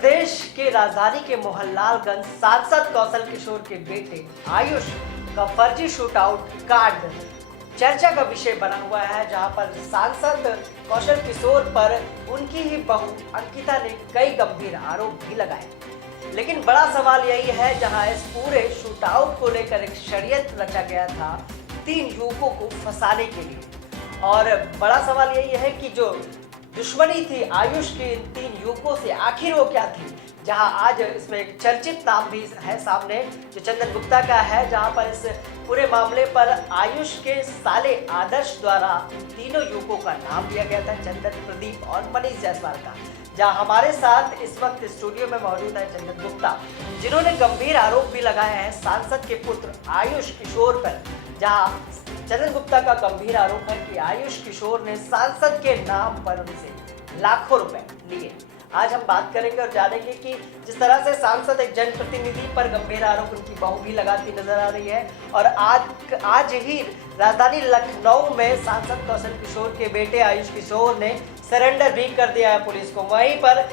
प्रदेश के राजधानी के मोहनलालगंज सांसद कौशल किशोर के बेटे आयुष का फर्जी शूटआउट कार्ड चर्चा का विषय बना हुआ है, जहां पर सांसद कौशल किशोर पर उनकी ही बहू अंकिता ने कई गंभीर आरोप भी लगाए। लेकिन बड़ा सवाल यही है, जहां इस पूरे शूटआउट को लेकर एक षड्यंत्र रचा गया था 3 युवकों को फंसाने के लिए। और बड़ा सवाल यही है कि जो दुश्मनी थी आयुष के इन 3 युवकों से, आखिर वो क्या थी। जहां आज इसमें एक चर्चित नाम भी है सामने, जो चंदन गुप्ता का है, जहां पर इस पूरे मामले पर आयुष के साले आदर्श द्वारा तीनों युवकों का नाम दिया गया था, चंदन, प्रदीप और मनीष जायसवाल का। जहां हमारे साथ इस वक्त स्टूडियो में मौजूद है चंदन गुप्ता, जिन्होंने गंभीर आरोप भी लगाए हैं सांसद के पुत्र आयुष किशोर पर। जहां चंदन गुप्ता का गंभीर आरोप है कि आयुष किशोर ने सांसद के नाम पर उनसे लाखों रुपए लिए। आज हम बात करेंगे और जानेंगे कि जिस तरह से सांसद एक जनप्रतिनिधि पर गंभीर आरोप उनकी बहू भी लगाती नजर आ रही है, और आज ही राजधानी लखनऊ में सांसद कौशल किशोर के बेटे आयुष किशोर ने सरेंडर भी कर दिया है पुलिस को। वहीं पर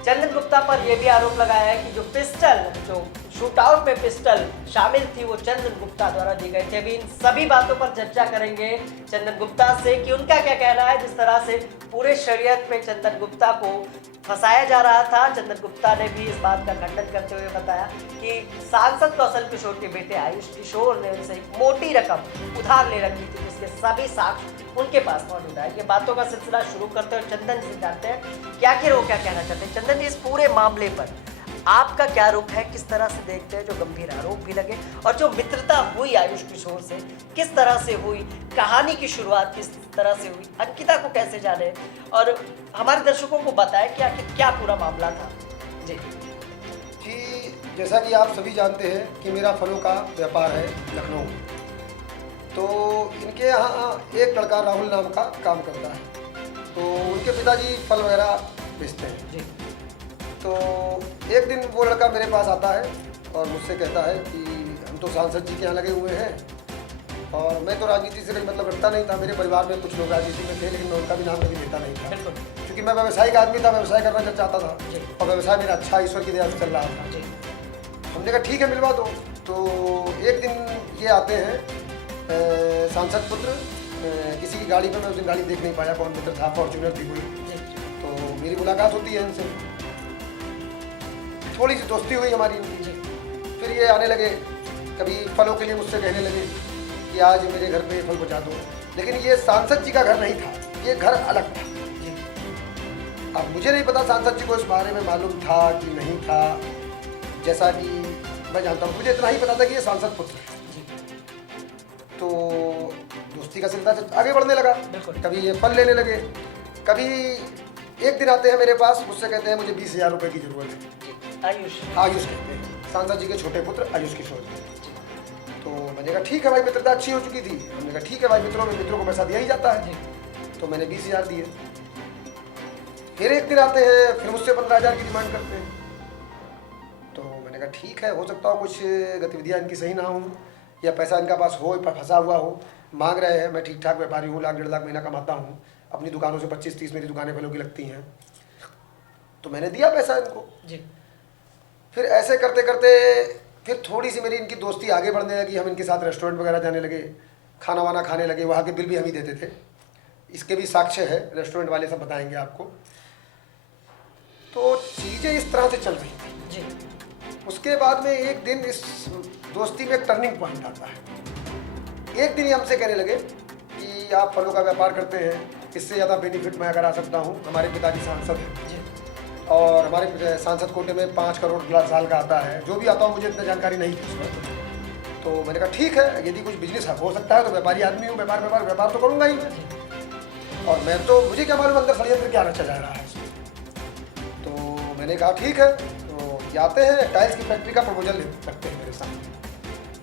चंदन गुप्ता पर यह भी आरोप लगाया है कि जो शूटआउट में पिस्टल शामिल थी वो चंदन गुप्ता द्वारा दी गई थी। अभी इन सभी बातों पर चर्चा करेंगे चंदन गुप्ता से कि उनका क्या कहना है। जिस तरह से पूरे शरीयत में चंदन गुप्ता को फंसाया जा रहा था, चंदन गुप्ता ने भी इस बात का खंडन करते हुए बताया कि सांसद कौशल किशोर के बेटे आयुष किशोर ने उनसे एक मोटी रकम उधार ले रखी थी, जिसके सभी साक्ष्य उनके पास मौजूद है। ये बातों का सिलसिला शुरू करते हुए चंदन से जानते हैं कि आखिर वो क्या कहना चाहते हैं। चंदन जी, इस पूरे मामले पर आपका क्या रुख है, किस तरह से देखते हैं जो गंभीर आरोप भी लगे, और जो मित्रता हुई आयुष किशोर से किस तरह से हुई, कहानी की शुरुआत किस तरह से हुई, अंकिता को कैसे जाने, और हमारे दर्शकों को बताएं कि आखिर क्या पूरा मामला था। जी जी, जैसा कि आप सभी जानते हैं कि मेरा फलों का व्यापार है लखनऊ। तो इनके यहाँ एक लड़का राहुल नाम का काम करता है, तो उनके पिताजी फल वगैरह बेचते हैं। जी। तो एक दिन वो लड़का मेरे पास आता है और मुझसे कहता है कि हम तो सांसद जी के यहाँ लगे हुए हैं, और मैं तो राजनीति से कोई मतलब रखता नहीं था। मेरे परिवार में कुछ लोग राजनीति में थे, लेकिन मैं उनका भी नाम कभी लेता नहीं था, क्योंकि मैं व्यवसायिक आदमी था, व्यवसाय करना चाहता था, और व्यवसाय मेरा अच्छा ईश्वर की दया से चल रहा था। हमने कहा ठीक है, मिलवा दो। तो एक दिन ये आते हैं सांसद पुत्र, किसी की गाड़ी पर, मैं उस दिन गाड़ी देख नहीं पाया कौन मित्र था, फॉर्च्यूनर थी कोई। तो मेरी मुलाकात होती है इनसे, थोड़ी सी दोस्ती हुई हमारी इनकी। फिर ये आने लगे, कभी फलों के लिए मुझसे कहने लगे कि आज मेरे घर पे फल पहुँचा दो। लेकिन ये सांसद जी का घर नहीं था, ये घर अलग था। अब मुझे नहीं पता सांसद जी को इस बारे में मालूम था कि नहीं था, जैसा कि मैं जानता हूँ, मुझे इतना ही पता था कि ये सांसद पुत्र है। तो दोस्ती का सिलसिला आगे बढ़ने लगा, कभी ये फल लेने लगे, कभी एक दिन आते हैं मेरे पास, मुझसे कहते हैं मुझे 20,000 रुपये की ज़रूरत है। आयुष कहते हैं, सांसद जी के छोटे पुत्र आयुष किशोर। तो मैंने कहा ठीक है भाई, मित्रता अच्छी हो चुकी थी। हमने कहा ठीक है भाई, मित्रों को पैसा दिया ही जाता है। तो मैंने 20,000 दिए। फिर एक दिन आते हैं, फिर मुझसे 15,000 की डिमांड करते हैं। तो मैंने कहा ठीक है, हो सकता हो कुछ गतिविधियाँ इनकी सही ना हो, या पैसा इनका पास हो, फंसा हुआ हो। मांग रहे हैं, मैं ठीक ठाक व्यापारी हूँ, 1,00,000 1,50,000 महीना कमाता हूँ, अपनी दुकानों से 25-30 मेरी दुकानें फलों की लगती हैं। तो मैंने दिया पैसा इनको जी। फिर ऐसे करते करते फिर थोड़ी सी मेरी इनकी दोस्ती आगे बढ़ने लगी। हम इनके साथ रेस्टोरेंट वगैरह जाने लगे, खाना वाना खाने लगे, वहाँ के बिल भी हम ही देते थे। इसके भी साक्ष्य है, रेस्टोरेंट वाले सब बताएंगे आपको। तो चीज़ें इस तरह से चल रही थी जी। उसके बाद में एक दिन इस दोस्ती में एक टर्निंग पॉइंट आता है। एक दिन ही हमसे कहने लगे कि आप फलों का व्यापार करते हैं, इससे ज़्यादा बेनिफिट मैं अगर आ सकता हूँ। हमारे पिताजी सांसद हैं और हमारे सांसद कोटे में 5 करोड़ साल का आता है। जो भी आता हूँ, मुझे इतना जानकारी नहीं थी उसमें। तो मैंने कहा ठीक है, यदि कुछ बिजनेस हो सकता है तो व्यापारी आदमी हूँ, व्यापार तो करूँगा ही मैं। और मैं तो, मुझे क्या मालूम अंदर षड्यंत्र क्या रचा जा रहा है। तो मैंने कहा ठीक है। तो आते हैं, टाइल्स की फैक्ट्री का प्रपोजल रखते हैं मेरे सामने।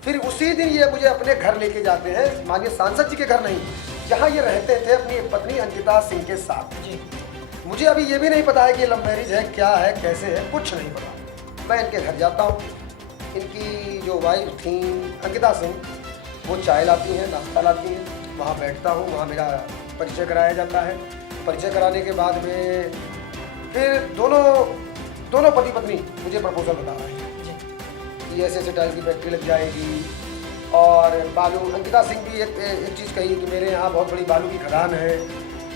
फिर उसी दिन ये मुझे अपने घर लेके जाते हैं, माननीय सांसद जी के घर नहीं, जहाँ ये रहते थे अपनी पत्नी अंकिता सिंह के साथ जी। मुझे अभी ये भी नहीं पता है कि लव मैरिज है, क्या है, कैसे है, कुछ नहीं पता। मैं इनके घर जाता हूँ, इनकी जो वाइफ थी अंकिता सिंह, वो चाय लाती हैं, नाश्ता लाती हैं, वहाँ बैठता हूँ, वहाँ मेरा परिचय कराया जाता है। परिचय कराने के बाद में फिर दोनों दोनों पति पत्नी मुझे प्रपोजल बता रहे हैं जी कि ऐसे ऐसे टाइल की फैक्ट्री लग जाएगी। और बालू, अंकिता सिंह भी एक चीज़ कही कि मेरे यहाँ बहुत बड़ी बालू की खदान है,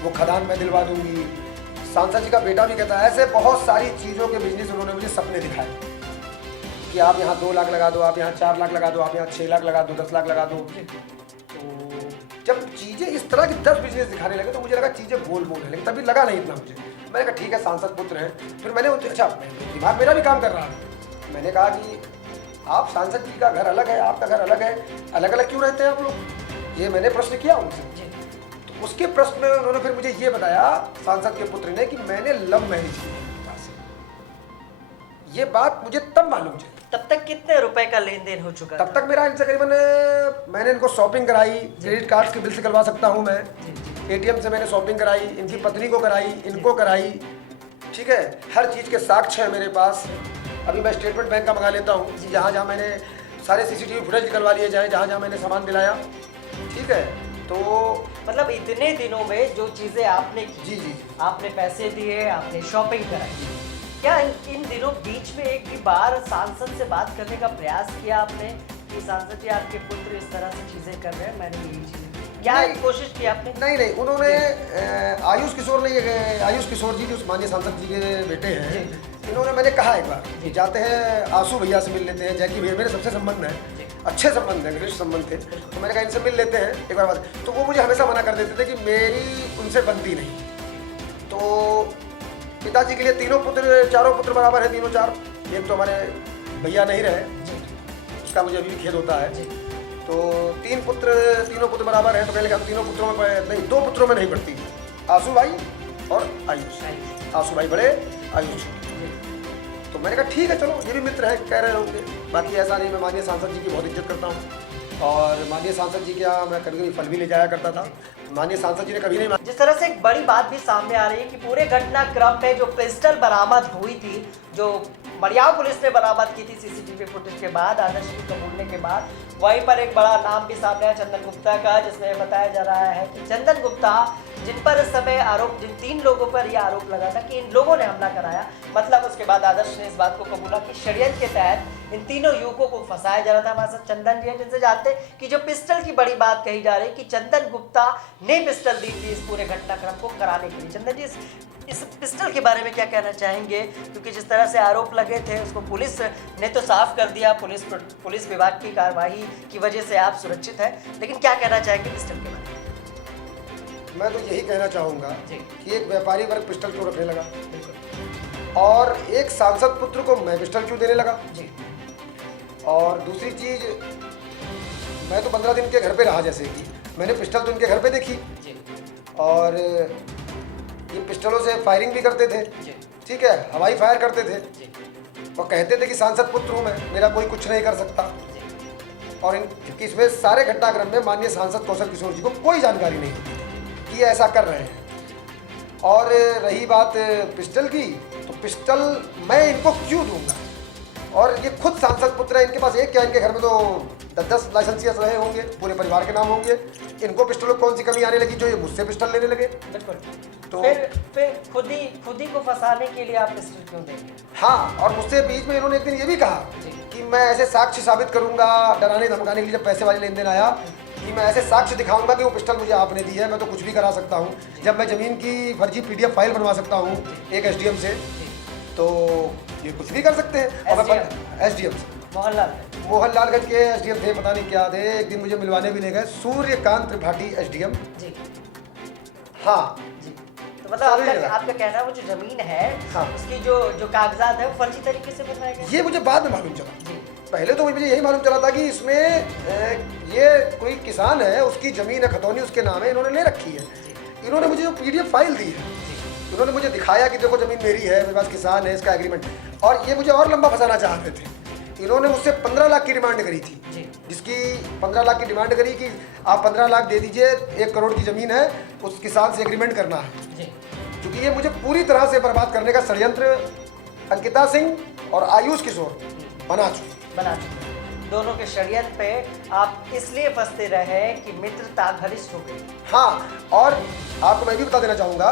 वो खदान मैं दिलवा दूंगी। सांसद जी का बेटा भी कहता है, ऐसे बहुत सारी चीज़ों के बिजनेस उन्होंने मुझे सपने दिखाए कि आप यहाँ 2 लाख लगा दो, आप यहाँ 4 लाख लगा दो, आप यहाँ 6 लाख लगा दो, 10 लाख लगा दो। तो जब चीज़ें इस तरह की 10 बिजनेस दिखाने लगे तो मुझे लगा चीज़ें बोल है, लेकिन तभी लगा नहीं इतना मुझे। मैंने कहा ठीक है, सांसद पुत्र हैं। फिर मैंने अच्छा, दिमाग मेरा भी काम कर रहा है। मैंने कहा कि आप सांसद जी का घर अलग है, आपका घर अलग है, अलग अलग क्यों रहते हैं आप लोग? ये मैंने प्रश्न किया उनसे। तो उसके प्रश्न में उन्होंने फिर मुझे ये बताया, सांसद के पुत्र ने, कि मैंने लव मैरिज की। ये बात मुझे तब मालूम चली। तब तक कितने रुपए का लेन देन हो चुका तब तक मेरा इनसे करीबन, मैंने इनको शॉपिंग कराई, क्रेडिट कार्ड के बिल से करवा सकता हूँ मैं, एटीएम से मैंने शॉपिंग कराई, इनकी पत्नी को कराई, इनको कराई, ठीक है, हर चीज़ के साक्ष्य है मेरे पास। अभी मैं स्टेटमेंट बैंक का मंगा लेता हूँ, जहाँ जहाँ मैंने सारे सीसीटीवी फुटेज निकलवा लिए जाए, जहाँ जहाँ मैंने सामान दिलाया, ठीक है। तो मतलब इतने दिनों में जो चीजें आपने की, जी, आपने पैसे दिए, आपने शॉपिंग कराई, क्या इन दिनों बीच में एक भी बार सांसद से बात करने का प्रयास किया आपने कि सांसद जी आपके पुत्र इस तरह से चीजें कर रहे हैं, मैंने यही चीजें, क्या कोशिश की आपने? नहीं, उन्होंने आयुष किशोर ने, आयुष किशोर जी जो माननीय सांसद जी के बेटे हैं, इन्होंने, मैंने कहा एक बार कि जाते हैं आंसू भैया से मिल लेते हैं, जैकी भैया मेरे सबसे संबंध है, अच्छे संबंध है, घनिष्ठ संबंध थे। तो मैंने कहा इनसे मिल लेते हैं एक बार बात। तो वो मुझे हमेशा मना कर देते थे कि मेरी उनसे बनती नहीं। तो पिताजी के लिए चारों पुत्र बराबर है, तीनों चार। एक तो हमारे भैया नहीं रहे, उसका मुझे अभी भी खेद होता है। तो तीनों पुत्र बराबर हैं। तो कहने लगे हम तीनों पुत्रों में नहीं, 2 पुत्रों में नहीं पड़ती, आंसू भाई और आयुष। आंसू भाई बड़े, आयुष। तो मैंने कहा ठीक है, चलो ये भी मित्र है, कह रहे होंगे। बाकी ऐसा नहीं, मैं माननीय सांसद जी की बहुत इज्जत करता हूँ और माननीय सांसद जी के यहाँ मैं कभी कभी फल भी ले जाया करता था। माननीय सांसद जी ने कभी नहीं। जिस तरह से एक बड़ी बात भी सामने आ रही है कि पूरे घटनाक्रम में जो पिस्टल बरामद हुई थी, जो मड़ियाव पुलिस ने बरामद की थी सीसीटीवी फुटेज के बाद, आदर्श की कबूलने के बाद, वहीं पर एक बड़ा नाम भी सामने आया चंदन गुप्ता का, जिसमें बताया जा रहा है कि चंदन गुप्ता, जिन पर इस समय आरोप, जिन 3 लोगों पर यह आरोप लगा था कि इन लोगों ने हमला कराया, मतलब उसके बाद आदर्श ने इस बात को कबूला कि षड्यंत्र के तहत इन तीनों युवकों को फंसाया जा रहा था। हमारे साथ चंदन जी है, जिनसे जानते हैं कि जो पिस्टल की बड़ी बात कही जा रही है कि चंदन गुप्ता ने पिस्टल दी थी इस पूरे घटनाक्रम को कराने के लिए। चंदन जी, इस पिस्टल के बारे में क्या कहना चाहेंगे? क्योंकि जिस तरह से आरोप लगे थे उसको पुलिस ने तो साफ कर दिया, पुलिस विभाग की कार्रवाई की वजह से आप सुरक्षित हैं, लेकिन क्या कहना चाहेंगे पिस्टल के बारे में? मैं तो यही कहना चाहूँगा कि एक व्यापारी वर्ग पिस्टल क्यों रखने लगा, और एक सांसद पुत्र को मैं पिस्टल क्यों देने लगा जी। और दूसरी चीज़, मैं तो 15 दिन के घर पे रहा, जैसे कि मैंने पिस्टल तो उनके घर पे देखी जी। और ये पिस्टलों से फायरिंग भी करते थे, ठीक है, हवाई फायर करते थे और कहते थे कि सांसद पुत्र हूँ मैं, मेरा कोई कुछ नहीं कर सकता। और इसमें सारे घटनाक्रम में माननीय सांसद कौशल किशोर जी को कोई जानकारी नहीं कि ये ऐसा कर रहे हैं। और रही बात पिस्टल की, तो पिस्टल मैं इनको क्यों दूंगा? और ये खुद सांसद पुत्र है, इनके पास एक क्या, इनके घर में तो 10 लाइसेंसियस रहे होंगे, पूरे परिवार के नाम होंगे। इनको पिस्टलों कौन सी कमी आने लगी जो ये मुझसे पिस्टल लेने लगे? बिल्कुल। तो फिर खुद ही को फंसाने के लिए आप पिस्टल क्यों देंगे? हाँ, और मुझसे बीच में इन्होंने एक दिन ये भी कहा कि मैं ऐसे साक्ष्य साबित करूंगा, डराने धमकाने के लिए, जब पैसे वाले लेन देन आया, कि मैं ऐसे साक्ष्य दिखाऊंगा कि वो पिस्टल मुझे आपने दी है, मैं तो कुछ भी करा सकता हूँ। जब मैं ज़मीन की फर्जी PDF फाइल बनवा सकता हूँ एक SDM से, तो ये कुछ भी कर सकते हैं। और मैं SDM से, मोहनलालगंज के SDM थे, पता नहीं क्या थे, एक दिन मुझे मिलवाने भी ले गए, सूर्यकांत त्रिपाठी SDM जी। हाँ जी। तो मतलब आपका कहना है वो जो जमीन है, हाँ, उसकी जो कागजात है वो फर्जी तरीके से बनवाए गए? ये मुझे बाद में मालूम चला। पहले तो मुझे यही मालूम चला था कि इसमें ये कोई किसान है, उसकी ज़मीन है, खतौनी उसके नाम है, इन्होंने ले रखी है। इन्होंने मुझे जो PDF फाइल दी है, इन्होंने मुझे दिखाया कि देखो ज़मीन मेरी है, मेरे पास किसान है, इसका एग्रीमेंट। और ये मुझे और लंबा फंसाना चाहते थे। इन्होंने मुझसे 15 लाख की डिमांड करी थी, जिसकी 15 लाख की डिमांड करी कि आप 15 लाख दे दीजिए, 1 करोड़ की ज़मीन है, उस किसान से एग्रीमेंट करना है। क्योंकि ये मुझे पूरी तरह से बर्बाद करने का षड्यंत्र अंकिता सिंह और आयुष किशोर बना चुके। दोनों के षड्यंत्र पे आप इसलिए फंसते रहे कि मित्रता घनिष्ठ हो गई। हाँ, और आपको मैं भी बता देना चाहूँगा,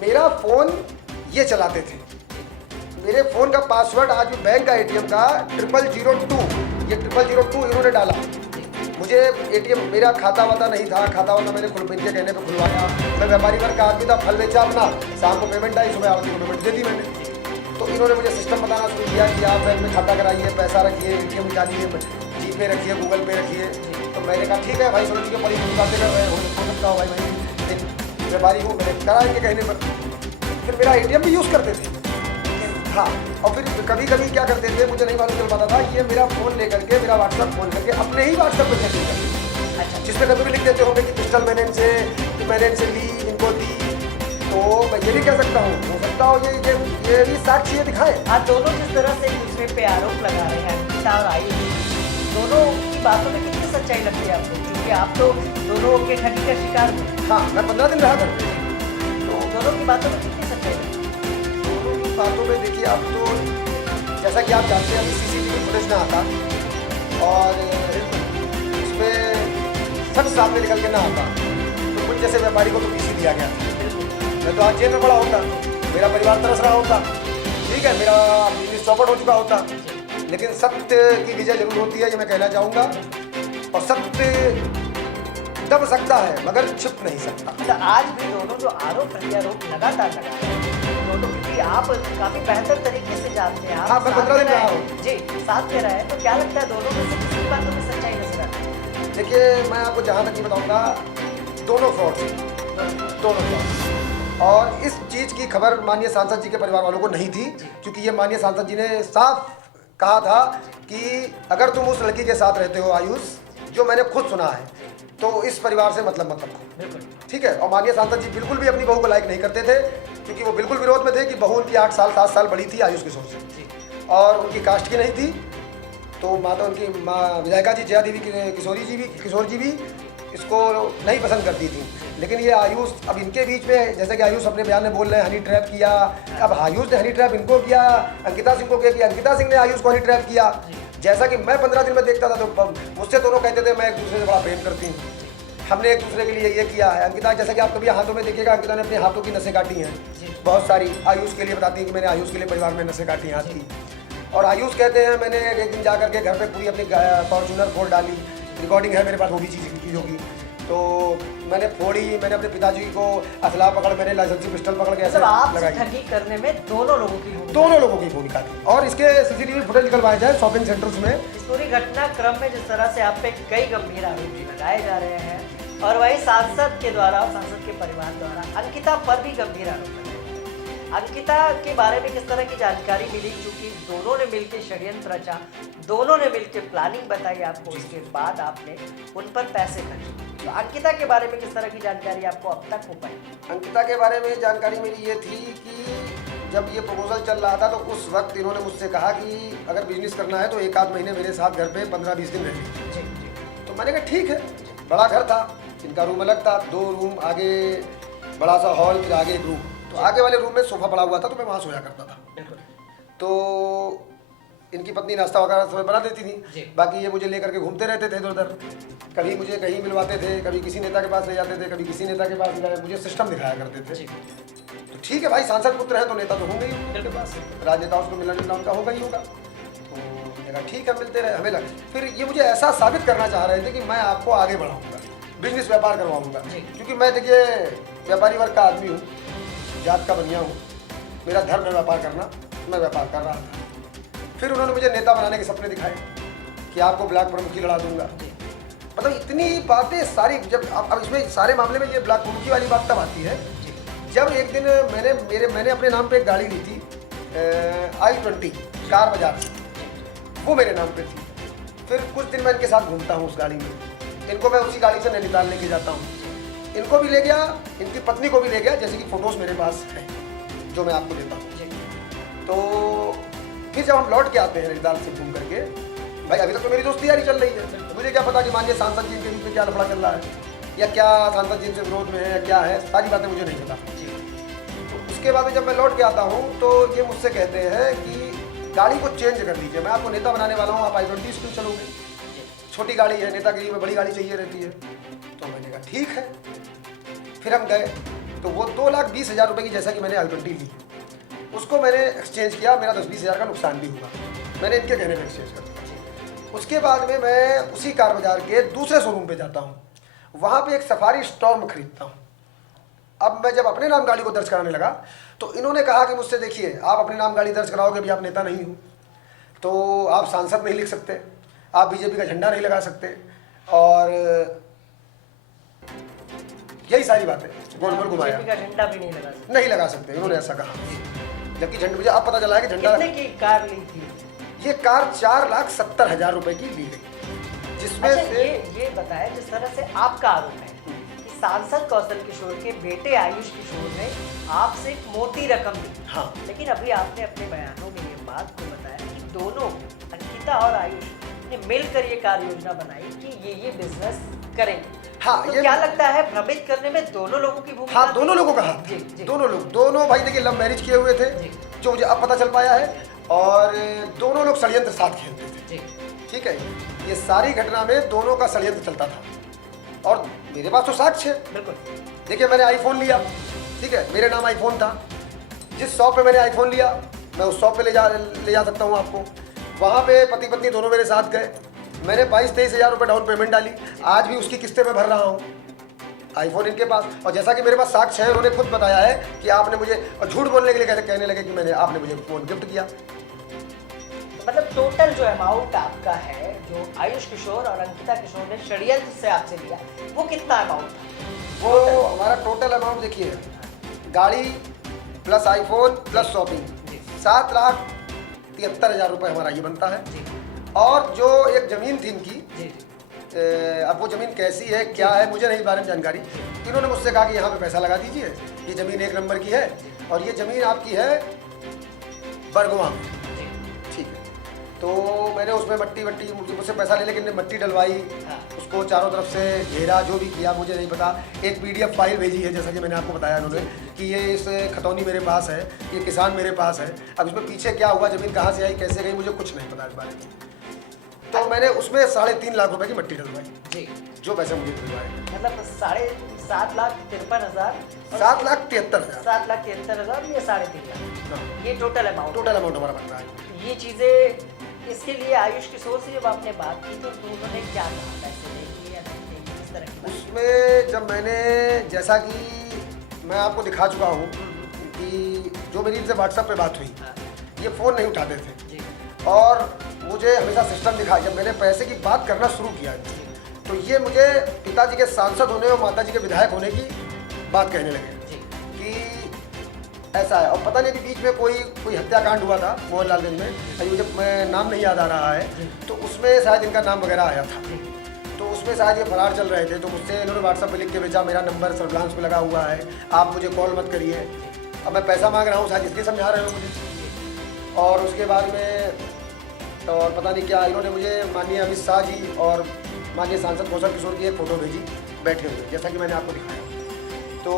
मेरा फ़ोन ये चलाते थे, मेरे फ़ोन का पासवर्ड आज भी बैंक का एटीएम का 0002, ये 0002 इन्होंने डाला। मुझे एटीएम, मेरा खाता वाता नहीं था, खाता वाता मैंने इनके कहने पे खुलवाया। मैं व्यापारी वर्ग का आदमी था, फल बेचा अपना, शाम को पेमेंट आई, सुबह आरती को पेमेंट दे दी मैंने। तो इन्होंने मुझे सिस्टम बताना शुरू किया कि आप बैंक में खाता कराइए, पैसा रखिए, एटीएम निकालिए, जी पे रखिए, गूगल पे रखिए। तो मैंने कहा ठीक है भाई, सोच के बड़ी बातें कर रहे हो सकता हो भाई, मैं व्यापारी हूँ, मैंने करा इनके कहने पर। फिर मेरा एटीएम भी यूज़ करते थे। हाँ, और फिर कभी कभी क्या करते थे, मुझे नहीं मालूम चल पाता था, ये मेरा फ़ोन लेकर के, मेरा व्हाट्सअप फ़ोन करके अपने ही व्हाट्सअप पर चेकिंग करते। अच्छा, जिसमें कभी भी लिख देते होंगे कि पिस्टल मैंने इनसे ली, इनको दी। तो मैं ये भी कह सकता हूँ, हो सकता हो ये भी साक्ष्य दिखाए। आप दोनों जिस तरह से एक दूसरे पे आरोप लगा रहे हैं, अंकिता और आयुष, दोनों की बातों में कितनी सच्चाई लगती है आपको? क्योंकि आप तो दोनों के ठगी का शिकार हुए। हाँ, मैं 15 दिन रहा करते। तो दोनों की बातों में कितनी सच्चाई लगती है? दोनों की बातों में देखिए, आप तो जैसा कि आप जानते हैं अभी CCTV फुटेज ना आता और उसमें सब सामने निकल के ना आता, तो कुछ जैसे व्यापारी को तो PC दिया गया। मैं तो आज जेल में पड़ा होता, मेरा परिवार तरस रहा होता, ठीक है, मेरा बिजनेस चौपट हो चुका होता। लेकिन सत्य की विजय जरूर होती है, ये मैं कहना चाहूँगा। और सत्य दब सकता है मगर छिप नहीं सकता। तो आज भी दोनों जो आरोप प्रत्यारोप लगातार लगा रहे हैं, दोनों क्योंकि आप काफी बेहतर तरीके से जानते हैं, आप हाँ, मैं 15 दिन रहा हूँ जी, साथ दे रहे हैं, तो क्या लगता है दोनों में से किसी बातों में सच्चाई नजर आती है? देखिए, मैं आपको जहाँ तक ये बताऊँगा, दोनों फ्रॉड थे, दोनों फ्रॉड। और इस चीज़ की खबर माननीय सांसद जी के परिवार वालों को नहीं थी, क्योंकि ये माननीय सांसद जी ने साफ कहा था कि अगर तुम उस लड़की के साथ रहते हो आयुष, जो मैंने खुद सुना है, तो इस परिवार से मतलब मत रखो, ठीक है। और माननीय सांसद जी बिल्कुल भी अपनी बहू को लाइक नहीं करते थे, क्योंकि वो बिल्कुल विरोध में थे कि बहू उनकी 8 साल 7 साल बड़ी थी आयुष किशोर से, और उनकी कास्ट की नहीं थी। तो माता उनकी माँ विधायिका जी जया देवी किशोर जी भी इसको नहीं पसंद करती थी। लेकिन ये आयुष, अब इनके बीच में, जैसे कि आयुष अपने बयान में बोल रहे हैं हनी ट्रैप किया, अब आयुष ने हनी ट्रैप इनको किया, अंकिता सिंह को किया, अंकिता सिंह ने आयुष को हनी ट्रैप किया। जैसा कि मैं 15 दिन में देखता था, तो मुझसे दोनों कहते थे मैं एक दूसरे से बड़ा प्रेम करती हूँ, हमने एक दूसरे के लिए ये किया है। अंकिता, जैसा कि आप कभी हाथों में देखिएगा, अंकिता ने अपने हाथों की नसें काटी हैं बहुत सारी, आयुष के लिए बताती है कि मैंने आयुष के लिए परिवार में नसें काटी हाथ की। और आयुष कहते हैं मैंने एक दिन जा करके घर पे पूरी अपनी फॉर्चूनर फोड़ डाली, रिकॉर्डिंग है मेरे पास वो भी चीज़ों की, तो मैंने फोड़ी, मैंने अपने पिताजी को असला पकड़, मैंने लाइसेंसी पिस्टल पकड़ के ऐसे लगाई। ठगी करने में दोनों लोगों की भूमिका थी। और इसके CCTV फुटेज निकलवाए जाए शॉपिंग सेंटर्स में। इस पूरी घटना क्रम में जिस तरह से आप पे कई गंभीर आरोप भी लगाए जा रहे हैं, और वही सांसद के द्वारा, सांसद के परिवार द्वारा अंकिता पर भी गंभीर आरोप लगाए। अंकिता के बारे में किस तरह की जानकारी मिली? क्योंकि दोनों ने मिलकर षड्यंत्र रचा, दोनों ने मिलकर प्लानिंग बताई आपको, उसके बाद आपने उन पर पैसे खर्चे। तो अंकिता के बारे में किस तरह की जानकारी आपको अब तक हो पाई? अंकिता के बारे में जानकारी मेरी ये थी कि जब ये प्रपोजल चल रहा था, तो उस वक्त इन्होंने मुझसे कहा कि अगर बिजनेस करना है तो 1 आध महीने मेरे साथ घर पे 15-20 दिन रह। तो मैंने कहा ठीक है। बड़ा घर था, इनका रूम अलग था, 2 रूम, आगे बड़ा सा हॉल, फिर आगे एक रूम। तो आगे वाले रूम में सोफा पड़ा हुआ था, तो मैं वहाँ सोया करता था। तो इनकी पत्नी नाश्ता वगैरह सब बना देती थी, बाकी ये मुझे लेकर के घूमते रहते थे इधर उधर, कभी मुझे कहीं मिलवाते थे, कभी किसी नेता के पास ले जाते थे, कभी किसी नेता के पास मुझे सिस्टम दिखाया करते थे। तो ठीक है भाई, सांसद पुत्र है तो नेता तो होंगे ही उनके पास, राजनेताओं को मिलना जुलना उनका होगा ही होगा। तो मैंने कहा ठीक है, मिलते रहे, हमें लगा। फिर ये मुझे ऐसा साबित करना चाह रहे थे कि मैं आपको आगे बढ़ाऊँगा, बिजनेस व्यापार करवाऊँगा, क्योंकि मैं देखिए व्यापारी वर्ग का आदमी हूँ, जात का बनिया हूँ, मेरा धर्म है व्यापार करना, मैं व्यापार कर रहा था। फिर उन्होंने मुझे नेता बनाने के सपने दिखाए कि आपको ब्लॉक प्रमुखी लड़ा दूंगा। मतलब इतनी बातें सारी, जब अब इसमें सारे मामले में ये ब्लॉक प्रमुखी वाली बात तब आती है जब एक दिन मैंने अपने नाम पे एक गाड़ी ली थी, i20 कार बाजार से, वो मेरे नाम पे थी। फिर कुछ दिन मैं इनके साथ घूमता हूँ उस गाड़ी में, इनको मैं उसी गाड़ी से नैनीताल लेके जाता हूँ, इनको भी ले गया, इनकी पत्नी को भी ले गया, जैसे कि फ़ोटोज़ मेरे पास हैं जो मैं आपको देता हूँ। तो फिर जब हम लौट के आते हैं नैनीताल से घूम करके, भाई अभी तक तो मेरी दोस्ती यारी चल रही है, मुझे क्या पता कि माननीय सांसद जी के बीच में क्या लफड़ा चल रहा है, या क्या सांसद जी से विरोध में है, या क्या है, सारी बातें मुझे नहीं पता। तो उसके बाद जब मैं लौट के आता हूँ तो ये मुझसे कहते हैं कि गाड़ी को चेंज कर लीजिए, मैं आपको नेता बनाने वाला हूँ, आप i20 क्यों चलोगे, छोटी गाड़ी है, नेतागिरी में बड़ी गाड़ी चाहिए रहती है। तो मैंने कहा ठीक है। फिर हम गए, तो वो 2,20,000 रुपये की, जैसा कि मैंने i20 ली, उसको मैंने एक्सचेंज किया, मेरा 10-20 हज़ार का नुकसान भी हुआ, मैंने इनके कहने पे एक्सचेंज कर दिया। उसके बाद में मैं उसी कार बाजार के दूसरे शोरूम पे जाता हूँ, वहाँ पे एक सफारी स्टॉर्म खरीदता हूँ। अब मैं जब अपने नाम गाड़ी को दर्ज कराने लगा तो इन्होंने कहा कि मुझसे देखिए आप अपने नाम गाड़ी दर्ज कराओगे, अभी आप नेता नहीं हो, तो आप सांसद नहीं लिख सकते, आप बीजेपी का झंडा नहीं लगा सकते, और यही सारी बातें गोल गोल घुमाया। बीजेपी का झंडा भी नहीं लगा सकते इन्होंने ऐसा कहा, जबकि झंडा, मुझे अब पता चला है कि झंडा। कितने की कार ली थी? ये कार 4,70,000 रुपए की ली गई, जिसमें अच्छा, से ये बताएं, जिस तरह से आपका आरोप है कि सांसद कौशल किशोर के बेटे आयुष किशोर ने आपसे एक मोटी रकम ली, हाँ, लेकिन अभी आपने अपने बयानों में ये बात को बताया कि दोनों अंकिता और आयुष ने मिलकर ये कार्य योजना बनाई कि ये बिजनेस करेंगे। हाँ, तो ये क्या लगता है भ्रमित करने में दोनों लोगों की भूमिका? हाँ, दोनों लोगों का हाथ, जी, जी। दोनों भाई देखिए लव मैरिज किए हुए थे, जो मुझे अब पता चल पाया है, और दोनों लोग षड्यंत्र साथ खेलते थे। ठीक है, ये सारी घटना में दोनों का षड्यंत्र चलता था, और मेरे पास तो साक्ष्य है। बिल्कुल, देखिए मैंने आईफोन लिया, ठीक है, मेरे नाम आईफोन था, जिस शॉप पे मैंने आईफोन लिया मैं उस शॉप पे ले जा सकता हूँ आपको। वहाँ पे पति पत्नी दोनों मेरे साथ गए, मैंने 22-23 हज़ार रुपये डाउन पेमेंट डाली, आज भी उसकी किस्तें मैं भर रहा हूँ। आईफोन इनके पास, और जैसा कि मेरे पास साक्ष्य है, उन्होंने खुद बताया है कि आपने मुझे, और झूठ बोलने के लिए कहने लगे कि आपने मुझे फ़ोन गिफ्ट किया। मतलब टोटल जो अमाउंट आपका है, जो आयुष किशोर और अंकिता किशोर ने षड्यंत्र से आपसे लिया, वो कितना अमाउंट था? वो हमारा टोटल अमाउंट देखिए, गाड़ी प्लस आईफोन प्लस शॉपिंग 7,73,000 रुपये हमारा ये बनता है। और जो एक ज़मीन थी इनकी, अब वो ज़मीन कैसी है क्या है मुझे नहीं बारे में जानकारी, इन्होंने मुझसे कहा कि यहाँ पे पैसा लगा दीजिए, ये ज़मीन 1 नंबर की है, और ये ज़मीन आपकी है बरगुआ में। ठीक है, तो मैंने उसमें मट्टी मुझसे पैसा ले लेकिन मट्टी डलवाई, उसको चारों तरफ से घेरा, जो भी किया मुझे नहीं पता। एक PDF फाइल भेजी है, जैसा कि मैंने आपको बताया उन्होंने, कि ये इस खतौनी मेरे पास है, ये किसान मेरे पास है। अब इसमें पीछे क्या हुआ, ज़मीन कहाँ से आई कैसे गई, मुझे कुछ नहीं पता इस बारे में। तो मैंने उसमें 3.5 लाख रुपए की मट्टी डलवाई, जो पैसे मुझे दिलवाए, मतलब 7,53,000, 7,73,000, 7,73,000, ये 3.5 लाख, ये टोटल अमाउंट हमारा बन रहा है। ये चीज़ें, इसके लिए आयुष किशोर से जब आपने बात की तो उन्होंने क्या कहा, पैसे देंगे या नहीं देंगे, इस तरह की बात? उसमें जब मैंने, जैसा कि मैं आपको दिखा चुका हूँ कि जो मेरी इनसे व्हाट्सएप पे बात हुई, ये फ़ोन नहीं उठाते थे, और मुझे हमेशा सिस्टम दिखा। जब मैंने पैसे की बात करना शुरू किया तो ये मुझे पिताजी के सांसद होने और माताजी के विधायक होने की बात कहने लगे कि ऐसा है। और पता नहीं कि बीच में कोई हत्याकांड हुआ था मोहनलालगंज में, अभी मुझे नाम नहीं याद आ रहा है, तो उसमें शायद इनका नाम वगैरह आया था, तो उसमें शायद ये फरार चल रहे थे। तो मुझसे इन्होंने व्हाट्सएप पे लिख के भेजा, मेरा नंबर सर्विलांस पे लगा हुआ है, आप मुझे कॉल मत करिए। अब मैं पैसा मांग रहा हूँ, शायद इसलिए समझा रहे हो मुझे। और उसके बाद में और पता नहीं क्या, इन्होंने मुझे माननीय अमित शाह जी और माननीय सांसद कौशल किशोर की एक फ़ोटो भेजी बैठे हुए, जैसा कि मैंने आपको दिखाया। तो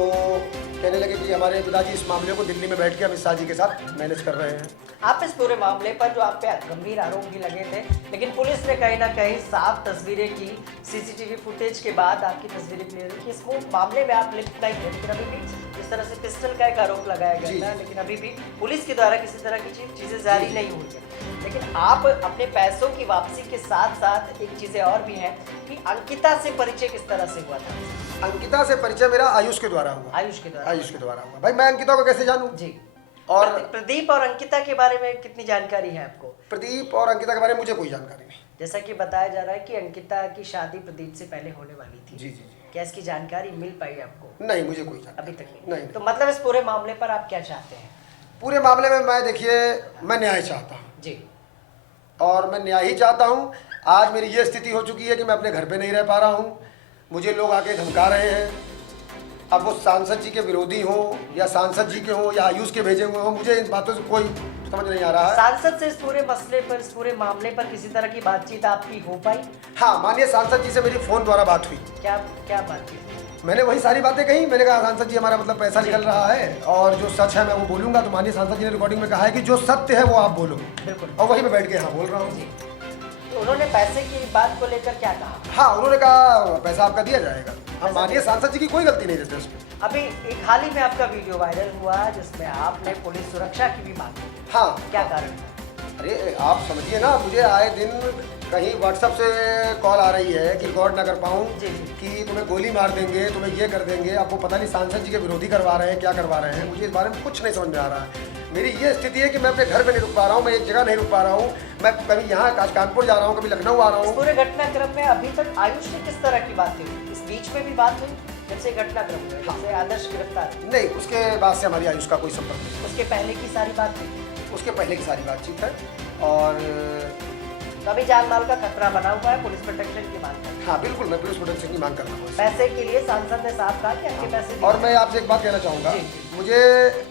कहने लगे कि हमारे पिताजी इस मामले को दिल्ली में बैठ के अमित शाह जी के साथ मैनेज कर रहे हैं। आप इस पूरे मामले पर जो आप पे गंभीर आरोप भी लगे थे, लेकिन पुलिस ने कहीं ना कहीं साफ तस्वीरें की, CCTV फुटेज के बाद आपकी तस्वीरें क्लियर हुई कि इस मामले में आप लिप्त नहीं थे, लेकिन अभी भी जिस तरह से पिस्टल का एक आरोप लगाया गया था, लेकिन अभी भी पुलिस के द्वारा किसी तरह की चीज़ें जारी नहीं हुई है। लेकिन आप अपने पैसों की वापसी के साथ साथ एक चीज़ें और भी हैं कि अंकिता से परिचय किस तरह से हुआ था? अंकिता से परिचय मेरा आयुष के द्वारा हुआ। आयुष के द्वारा हुआ। भाई मैं अंकिता को कैसे जानूं? जी। और प्रदीप और अंकिता के बारे में कितनी जानकारी है आपको? प्रदीप और अंकिता के बारे में मुझे कोई जानकारी नहीं। जैसा कि बताया जा रहा है कि अंकिता की शादी प्रदीप से पहले होने वाली थी। जी। क्या इसकी जानकारी मिल पाई आपको? नहीं, मुझे कोई जानकारी अभी तक नहीं। तो मतलब इस पूरे मामले पर आप क्या चाहते हैं? पूरे मामले में मैं, देखिए, मैं न्याय चाहता हूँ जी, और मैं न्याय ही चाहता हूँ। आज मेरी ये स्थिति हो चुकी है कि मैं अपने घर पे नहीं रह पा रहा हूँ, मुझे लोग आके धमका रहे हैं। अब वो सांसद जी के विरोधी हो या सांसद जी के हो या आयुष के भेजे हुए हो, मुझे इन बातों से कोई समझ नहीं आ रहा है। सांसद से इस पूरे मसले पर, इस पूरे मामले पर किसी तरह की बातचीत आपकी हो पाई? हाँ, माननीय सांसद जी से मेरी फ़ोन द्वारा बात हुई। क्या बातचीत? मैंने वही सारी बातें कही। मैंने कहा सांसद जी हमारा मतलब पैसा निकल रहा है और जो सच है मैं वो बोलूँगा। तो माननीय सांसद जी ने रिकॉर्डिंग में कहा है कि जो सत्य है वो आप बोलो। बिल्कुल। और वही मैं बैठ के यहाँ बोल रहा हूँ। तो उन्होंने पैसे की बात को लेकर क्या कहा? हाँ, उन्होंने कहा पैसा आपका दिया जाएगा। अब मानिए सांसद जी की कोई गलती नहीं रहती उसमें। अभी एक हाल ही में आपका वीडियो वायरल हुआ जिसमें आपने पुलिस सुरक्षा की भी मांग की। हाँ, क्या कारण था? अरे आप समझिए ना, मुझे आए दिन कहीं व्हाट्सएप से कॉल आ रही है कि रिकॉर्ड ना कर पाऊँ, जी। कि तुम्हें गोली मार देंगे, तुम्हें ये कर देंगे। आपको पता नहीं सांसद जी के विरोधी करवा रहे हैं, क्या करवा रहे हैं, मुझे इस बारे में कुछ नहीं समझ में आ रहा है। मेरी ये स्थिति है कि मैं अपने घर में नहीं रुक पा रहा हूँ, मैं एक जगह नहीं रुक पा रहा हूँ। मैं कभी यहाँ कानपुर जा रहा हूँ, कभी लखनऊ आ रहा इस हूँ। पूरे घटनाक्रम में अभी तक आयुष ने किस तरह की बातें हुई? इस बीच में भी बात हुई जब से घटनाक्रम हुआ, जब से आदर्श गिरफ्तार हुए? नहीं, उसके बाद से हमारी आयुष का कोई संपर्क नहीं। उसके पहले की सारी बात हुई? उसके पहले की सारी बातचीत है। और तो अभी जान माल का खतरा बना हुआ है, पुलिस प्रोटेक्शन की मांग कर रहे हैं। हाँ बिल्कुल, मैं पुलिस प्रोटेक्शन की मांग कर रहा हूँ। पैसे के लिए सांसद ने साफ कहा कि आपके पैसे दिए और मैं आपसे एक बात कहना चाहूँगा, जी, जी। मुझे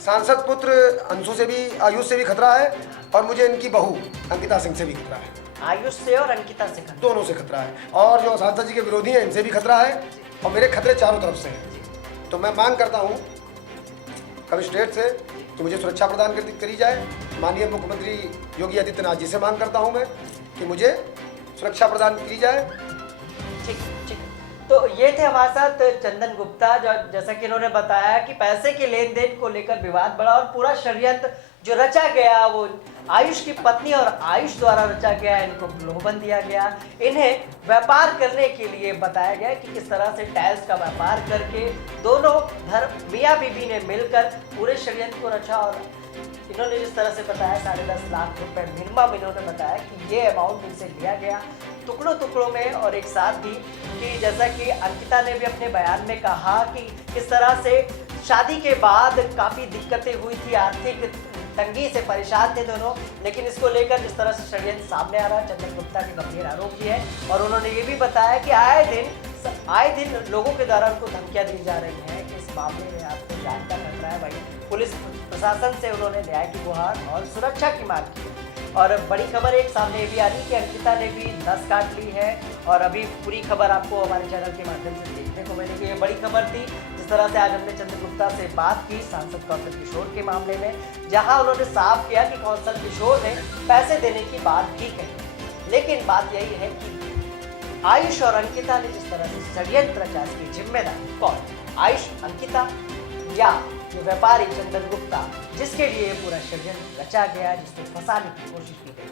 सांसद पुत्र अंशु से भी, आयुष से भी खतरा है, और मुझे इनकी बहू अंकिता सिंह से भी खतरा है। आयुष से और अंकिता से खतरा। दोनों से खतरा है, और जो सांसद जी के विरोधी हैं इनसे भी खतरा है, और मेरे खतरे चारों तरफ से हैं। तो मैं मांग करता हूँ कमिश्नरेट से कि मुझे सुरक्षा प्रदान करी जाए। माननीय मुख्यमंत्री योगी आदित्यनाथ जी से मांग करता हूँ मैं कि मुझे सुरक्षा प्रदान की जाए। ठीक ठीक। तो ये थे हमारे साथ चंदन गुप्ता, जो जैसा कि इन्होंने बताया कि पैसे के लेन देन को लेकर विवाद बढ़ा और पूरा षड्यंत्र जो रचा गया वो आयुष की पत्नी और आयुष द्वारा रचा गया, इनको प्रलोभन दिया गया, इन्हें व्यापार करने के लिए बताया गया कि किस तरह से टाइल्स का व्यापार करके दोनों मियाँ बीबी ने मिलकर पूरे षड्यंत्र को रचा। और इन्होंने जिस तरह से बताया 10.5 लाख रुपए मिनिमम इन्होंने बताया कि ये अमाउंट इनसे लिया गया टुकड़ों टुकड़ों में, और एक साथ भी कि जैसा कि अंकिता ने भी अपने बयान में कहा कि किस तरह से शादी के बाद काफ़ी दिक्कतें हुई थी, आर्थिक तंगी से परेशान थे दोनों, लेकिन इसको लेकर जिस तरह से षड्यंत्र सामने आ रहा है, चंदन गुप्ता के गंभीर आरोप भी है। और उन्होंने ये भी बताया कि आए दिन लोगों के द्वारा उनको धमकियां दी जा रही हैं कि इस मामले में आपको जान का खतरा है। भाई पुलिस प्रशासन से उन्होंने न्याय की गुहार और सुरक्षा की मांग की। और बड़ी खबर एक सामने ये भी आ रही कि अंकिता ने भी नस काट ली है, और अभी पूरी खबर आपको हमारे चैनल के माध्यम से देखने को मिलेगी। ये बड़ी खबर थी जिस तरह से आज हमने चंद्र गुप्ता से बात की सांसद कौशल किशोर के मामले में, जहां उन्होंने साफ किया कि कौशल किशोर ने पैसे देने की बात भी कही, लेकिन बात यही है कि आयुष और अंकिता ने जिस तरह से षड्यंत्र रचा, इसकी जिम्मेदार कौन? आयुष, अंकिता, या ये व्यापारी चंदन गुप्ता जिसके लिए पूरा षड्यंत्र रचा गया, जिसको फंसाने की कोशिश की गई?